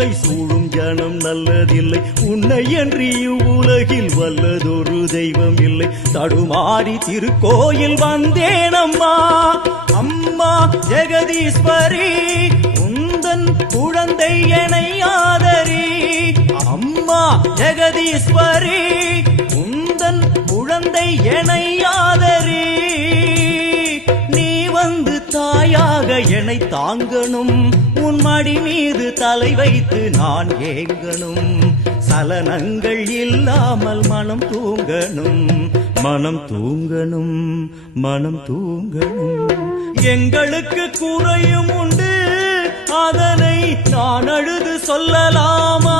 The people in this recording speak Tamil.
இல்லை, சூழும் ஜனம் நல்லதில்லை. உன்னை அன்றி உலகில் வல்லதொரு தெய்வம் இல்லை. தடுமாறி திருக்கோயில் வந்தேனம்மா, அம்மா ஜெகதீஸ்வரி, உந்தன் குழந்தை எனை ஆதரி. அம்மா ஜெகதீஸ்வரி, உந்தன் குழந்தை எனை ஆதரி. நீ வந்து தாயாக என்னை தாங்கணும், உன் மடி மீது தலை வைத்து நான் ஏங்கணும். சலனங்கள் இல்லாமல் மனம் தூங்கணும், மனம் தூங்கணும், மனம் தூங்கணும். எங்களுக்கு குறையும் உண்டு, அதனை நான் அழுது சொல்லலாமா?